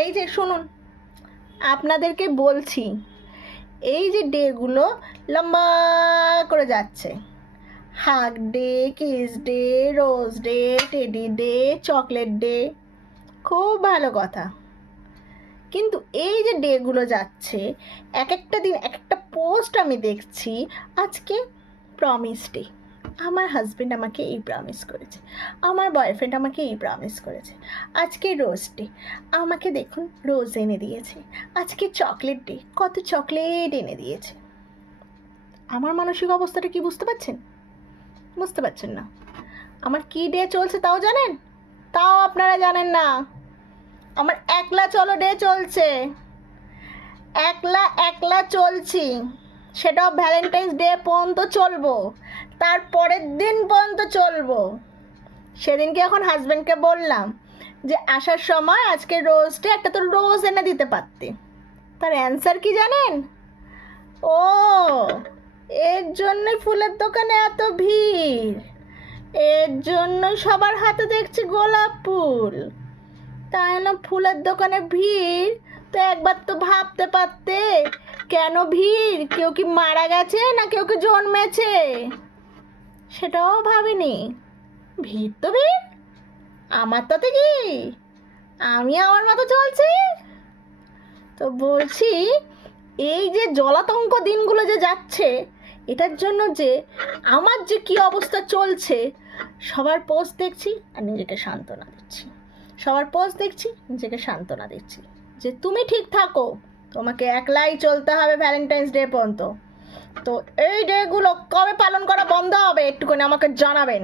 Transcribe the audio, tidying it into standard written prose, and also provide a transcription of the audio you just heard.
এই যে শুনুন, আপনাদেরকে বলছি, এই যে ডেগুলো লম্বা করে যাচ্ছে, hug day, kiss day, rose day, teddy day, chocolate day, খুব ভালো কথা। কিন্তু এই যে ডেগুলো যাচ্ছে, এক একটা দিন এক একটা পোস্ট আমি দেখছি, আজকে প্রমিস ডে, আমার হাজব্যান্ড আমাকে এই প্রমিস করেছে, আমার বয়ফ্রেন্ড আমাকে এই প্রমিস করেছে। আজকে রোজ ডে, আমাকে দেখুন রোজ এনে দিয়েছে। আজকে চকলেট ডে, কত চকলেট এনে দিয়েছে। আমার মানসিক অবস্থাটা কি বুঝতে পারছেন? বুঝতে পারছেন না। আমার কি ডে চলছে তাও জানেন? তাও আপনারা জানেন না। আমার একলা চলো ডে চলছে, একলা একলা চলছি, সেটাও ভ্যালেন্টাইন্স ডে পর্যন্ত চলবো, তারপরের দিন পর্যন্ত চলবো। সেদিনকে এখন হাজব্যান্ডকে বললাম যে আসার সময় আজকে রোজ ডে, একটা তো রোজ এনে দিতে পারতে। তার অ্যান্সার কি জানেন? ও, এর জন্যই ফুলের দোকানে এত ভিড়, এর জন্য সবার হাতে দেখছি গোলাপ ফুল। তাই না, ফুলের দোকানে ভিড়, তো একবার তো ভাবতে পারতে কেন ভিড়, কেউ কি মারা গেছে না কেউ কি জন্মেছে, সেটাও ভাবিনি। ভিড় তো ভিড়, আমার তাতে কি, আমি আমার মতো চলছি। তো বলছি, এই যে জলাতঙ্ক দিনগুলো যে যাচ্ছে, এটার জন্য যে আমার যে কি অবস্থা চলছে, সবার পোস্ট দেখছি আর নিজেকে সান্ত্বনা দিচ্ছি, সবার পোস্ট দেখছি নিজেকে সান্ত্বনা দিচ্ছি যে তুমি ঠিক থাকো, তোমাকে একলাই চলতে হবে ভ্যালেন্টাইন্স ডে পর্যন্ত। তো এই ডেগুলো কবে পালন করা বন্ধ হবে একটুখানি আমাকে জানাবেন।